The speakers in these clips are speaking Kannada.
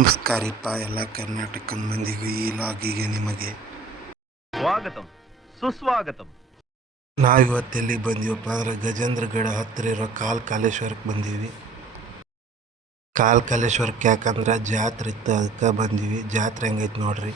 ನಮಸ್ಕಾರಪ್ಪ ಎಲ್ಲ ಕರ್ನಾಟಕದ ಮಂದಿಗೂ ಈ ಲಾಗಿಗೆ ನಿಮಗೆ ಸ್ವಾಗತಂ ಸುಸ್ವಾಗತಂ. ನಾವಿವತ್ತೆಲ್ಲಿ ಬಂದೀವಪ್ಪ ಅಂದ್ರೆ ಗಜೇಂದ್ರಗಡ ಹತ್ತಿರ ಇರೋ ಕಾಲೇಶ್ವರಕ್ಕೆ ಬಂದೀವಿ. ಕಾಲೇಶ್ವರಕ್ಕೆ ಯಾಕಂದ್ರೆ ಜಾತ್ರೆ ಇತ್ತು, ಅದಕ್ಕೆ ಬಂದೀವಿ. ಜಾತ್ರೆ ಹೆಂಗೈತೆ ನೋಡ್ರಿ.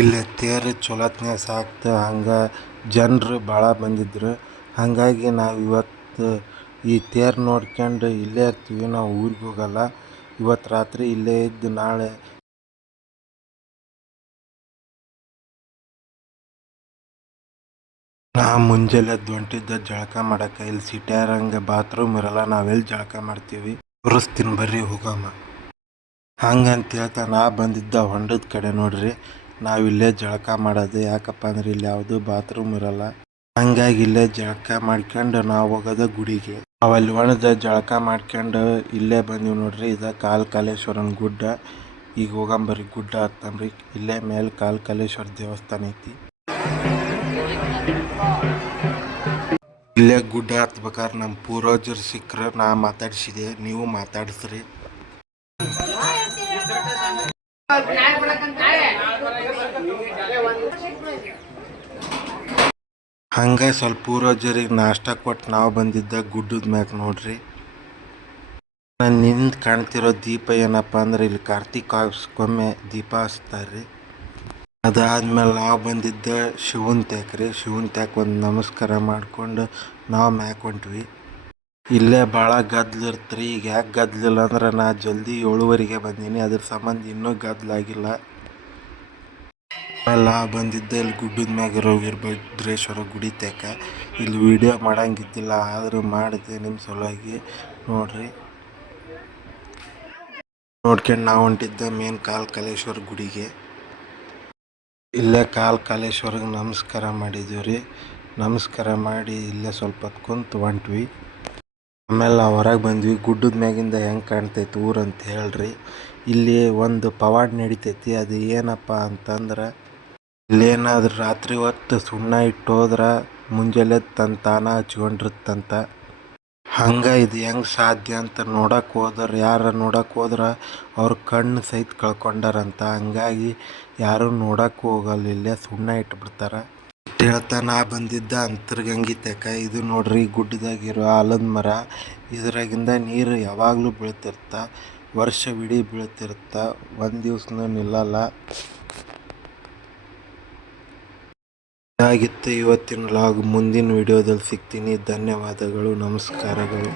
ಇಲ್ಲೇ ತೇರು ಚೊಲೋತ್ನ್ಯಾಗ ಸಾಕ್ತ, ಹಂಗೆ ಜನರು ಭಾಳ ಬಂದಿದ್ರು. ಹಾಗಾಗಿ ನಾವು ಇವತ್ತು ಈ ತೇರು ನೋಡ್ಕೊಂಡು ಇಲ್ಲೇ ಇರ್ತೀವಿ, ನಾವು ಊರಿಗೆ ಹೋಗಲ್ಲ. ಇವತ್ತು ರಾತ್ರಿ ಇಲ್ಲೇ ಇದ್ದು ನಾಳೆ ನಾ ಮುಂಜಾನೆ ಹೊಂಟಿದ್ದ ಜಳಕ ಮಾಡಕ್ಕೆ. ಇಲ್ಲಿ ಸಿಟ್ಯಾರಂಗೆ ಬಾತ್ರೂಮ್ ಇರಲ್ಲ, ನಾವೆಲ್ಲಿ ಜಳಕ ಮಾಡ್ತೀವಿ. ತೋರಿಸ್ತೀನಿ ಬರ್ರಿ ಹೋಗಮ್ಮ. ಹಂಗಂತ ಹೇಳ್ತಾ ನಾ ಬಂದಿದ್ದ ಹೊಂಡದ ಕಡೆ ನೋಡ್ರಿ. ನಾವಿಲ್ಲೇ ಜಳಕ ಮಾಡೋದು, ಯಾಕಪ್ಪ ಅಂದ್ರೆ ಇಲ್ಲಿ ಯಾವುದು ಬಾತ್ರೂಮ್ ಇರಲ್ಲ. ಹಂಗಾಗಿ ಇಲ್ಲೇ ಜಳಕ ಮಾಡ್ಕೊಂಡು ನಾವು ಹೋಗೋದು ಗುಡಿಗೆ. ನಾವಲ್ಲಿ ಹೊಣದ ಜಳಕ ಮಾಡ್ಕೊಂಡು ಇಲ್ಲೇ ಬಂದೀವಿ ನೋಡ್ರಿ. ಇದು ಕಾಲೇಶ್ವರನ ಗುಡ್ಡ. ಈಗ ಹೋಗಂಬರ್ರಿ, ಗುಡ್ಡ ಹತ್ತಂಬ್ರಿ. ಇಲ್ಲೇ ಮೇಲೆ ಕಾಲೇಶ್ವರ ದೇವಸ್ಥಾನ ಐತಿ. ಇಲ್ಲೇ ಗುಡ್ಡ ಹತ್ಬೇಕಾದ್ರೆ ನಮ್ಮ ಪೂರ್ವಜರು ಸಿಕ್ಕರೆ ನಾ ಮಾತಾಡ್ಸಿದೆ, ನೀವು ಮಾತಾಡಿಸ್ರಿ. ಹಂಗೆ ಸ್ವಲ್ಪ ಪೂರ್ವಜರಿಗೆ ನಾಷ್ಟ ಕೊಟ್ಟು ನಾವು ಬಂದಿದ್ದ ಗುಡ್ಡದ ಮ್ಯಾಗ ನೋಡ್ರಿ. ನಾನು ನಿಂದು ಕಾಣ್ತಿರೋ ದೀಪ ಏನಪ್ಪ ಅಂದ್ರೆ ಇಲ್ಲಿ ಕಾರ್ತಿಕಗೊಮ್ಮೆ ದೀಪ ಹಚ್ತಾರ್ರಿ. ಅದಾದ್ಮೇಲೆ ನಾವು ಬಂದಿದ್ದ ಶಿವನ್ ತ್ಯಾಕ್ರಿ. ಶಿವನ್ ತ್ಯಾಕ್ ಒಂದು ನಮಸ್ಕಾರ ಮಾಡ್ಕೊಂಡು ನಾವು ಮ್ಯಾಕ್ ಹೊಂಟ್ವಿ. ಇಲ್ಲೇ ಭಾಳ ಗದ್ಲು ಇರ್ತ್ರಿ. ಈಗ ಯಾಕೆ ಗದ್ಲಿಲ್ಲ ಅಂದ್ರೆ ನಾ ಜಲ್ದಿ 7:30ಗೆ ಬಂದೀನಿ, ಅದ್ರ ಸಂಬಂಧ ಇನ್ನೂ ಗದ್ಲಾಗಿಲ್ಲ. ಆಮೇಲೆ ನಾ ಬಂದಿದ್ದೆ ಇಲ್ಲಿ ಗುಡ್ಡದ ಮ್ಯಾಗಿರೋ ವೀರಭದ್ರೇಶ್ವರ ಗುಡಿ ತ್ಯಾಕ. ಇಲ್ಲಿ ವಿಡಿಯೋ ಮಾಡೋಂಗಿದ್ದಿಲ್ಲ, ಆದರೂ ಮಾಡಿದೆ ನಿಮ್ಮ ಸಲುವಾಗಿ ನೋಡ್ರಿ. ನೋಡ್ಕೊಂಡು ನಾವು ಹೊಂಟಿದ್ದ ಮೇನ್ ಕಾಲೇಶ್ವರ ಗುಡಿಗೆ. ಇಲ್ಲೇ ಕಾಲೇಶ್ವರಿಗೆ ನಮಸ್ಕಾರ ಮಾಡಿದ್ದೀವಿ ರೀ. ನಮಸ್ಕಾರ ಮಾಡಿ ಇಲ್ಲೇ ಸ್ವಲ್ಪ ಹೊತ್ತು ಕುಂತು ಹೊಂಟ್ವಿ. ಆಮೇಲೆ ನಾವು ಹೊರಗೆ ಬಂದ್ವಿ. ಗುಡ್ಡದ ಮ್ಯಾಗಿಂದ ಹೆಂಗೆ ಕಾಣ್ತೈತಿ ಊರು ಅಂತ ಹೇಳ್ರಿ. ಇಲ್ಲಿ ಒಂದು ಪವಾಡ ನಡಿತೈತಿ. ಅದು ಏನಪ್ಪ ಅಂತಂದ್ರೆ, ಇಲ್ಲೇನಾದ್ರೂ ರಾತ್ರಿ ಹೊತ್ತು ಸುಣ್ಣ ಇಟ್ಟು ಹೋದ್ರೆ ಮುಂಜಾನೆ ತಾನ ಹಚ್ಕೊಂಡಿರುತ್ತಂತ. ಹಂಗೆ ಇದು ಹೆಂಗೆ ಸಾಧ್ಯ ಅಂತ ನೋಡಕ್ಕೆ ಹೋದ್ರೆ, ಯಾರು ನೋಡಕ್ಕೆ ಹೋದ್ರೆ ಅವ್ರ ಕಣ್ಣು ಸಹಿತ ಕಳ್ಕೊಂಡಾರಂತ. ಹಂಗಾಗಿ ಯಾರೂ ನೋಡಕ್ಕೆ ಹೋಗಲ್ಲ, ಇಲ್ಲೇ ಸುಣ್ಣ ಇಟ್ಬಿಡ್ತಾರೆ. ಹೇಳ್ತಾ ನಾ ಬಂದಿದ್ದ ಅಂತರ್ಗಂಗೆ ತ್ಯಾಕ. ಇದು ನೋಡ್ರಿ ಗುಡ್ಡದಾಗಿರೋ ಆಲದ ಮರ. ಇದ್ರಾಗಿಂದ ನೀರು ಯಾವಾಗಲೂ ಬೀಳ್ತಿರ್ತ, ವರ್ಷವಿಡೀ ಬೀಳ್ತಿರ್ತ, ಒಂದು ದಿವ್ಸನೂ ನಿಲ್ಲಲ್ಲ. ಇದಾಗಿತ್ತು ಇವತ್ತಿನ ಲಾಗ್. ಮುಂದಿನ ವಿಡಿಯೋದಲ್ಲಿ ಸಿಗ್ತೀನಿ. ಧನ್ಯವಾದಗಳು, ನಮಸ್ಕಾರಗಳು.